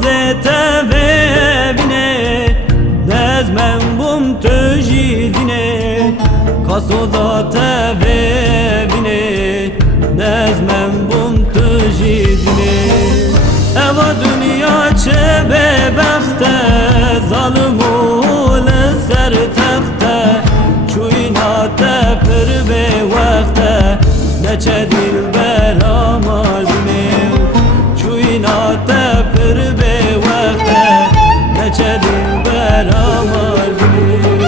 روزته ببینه نزمن بوم تجیزینه کاسوزاته ببینه نزمن بوم تجیزینه اوا دنیا چه ببخته ظالمو لسر تخته چویناته پر به وقته نچه دل برامازینه چویناته پر به وقته نچه دل برامازینه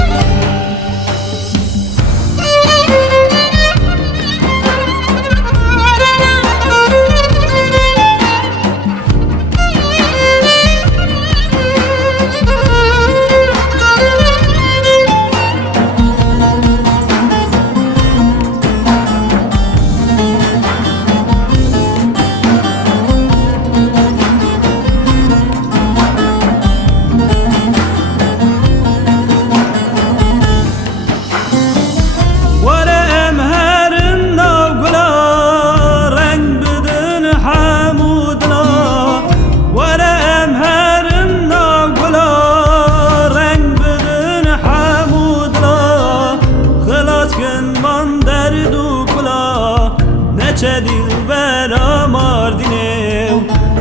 نچه دل برا ماردینه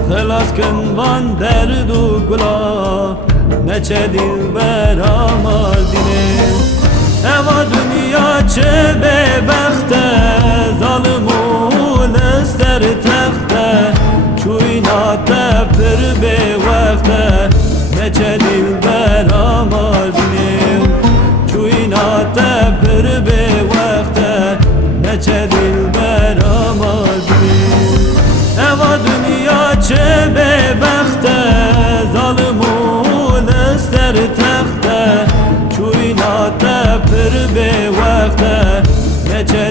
خلاص کن وان درد و گلا نچه دل برا ماردینه اما دنیا چه ببخته ظالمو لسر تخته چویناته پر به وقته نچه دل برا ماردینه چویناته پر به وقته نچه دل برا مازینه اوا دنیا چه ببخته ظالمو لسر تخته چویناته پر به وقته نچه